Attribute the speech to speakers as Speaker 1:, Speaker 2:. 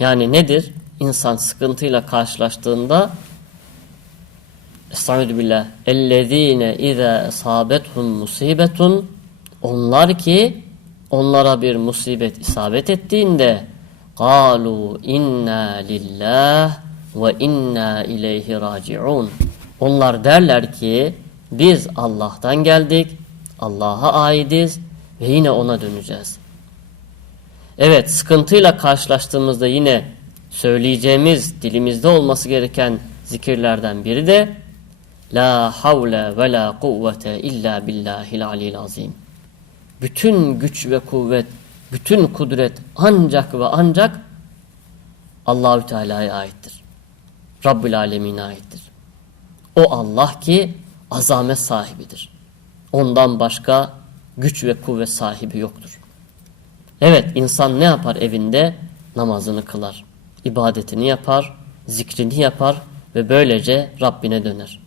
Speaker 1: Yani nedir? İnsan sıkıntıyla karşılaştığında Estaizu billah. Ellezine iza esabethum musibetun onlar ki onlara bir musibet isabet ettiğinde galu inna lillah ve inna ileyhi raciun. Onlar derler ki biz Allah'tan geldik, Allah'a aidiz ve yine ona döneceğiz. Evet, sıkıntıyla karşılaştığımızda yine söyleyeceğimiz, dilimizde olması gereken zikirlerden biri de La havle ve la kuvvete illa billahil alil azim. Bütün güç ve kuvvet, bütün kudret ancak ve ancak Allahü Teala'ya aittir. Rabbül Alemin'e aittir. O Allah ki azamet sahibidir. Ondan başka güç ve kuvvet sahibi yoktur. Evet insan ne yapar evinde? Namazını kılar, ibadetini yapar, zikrini yapar ve böylece Rabbine döner.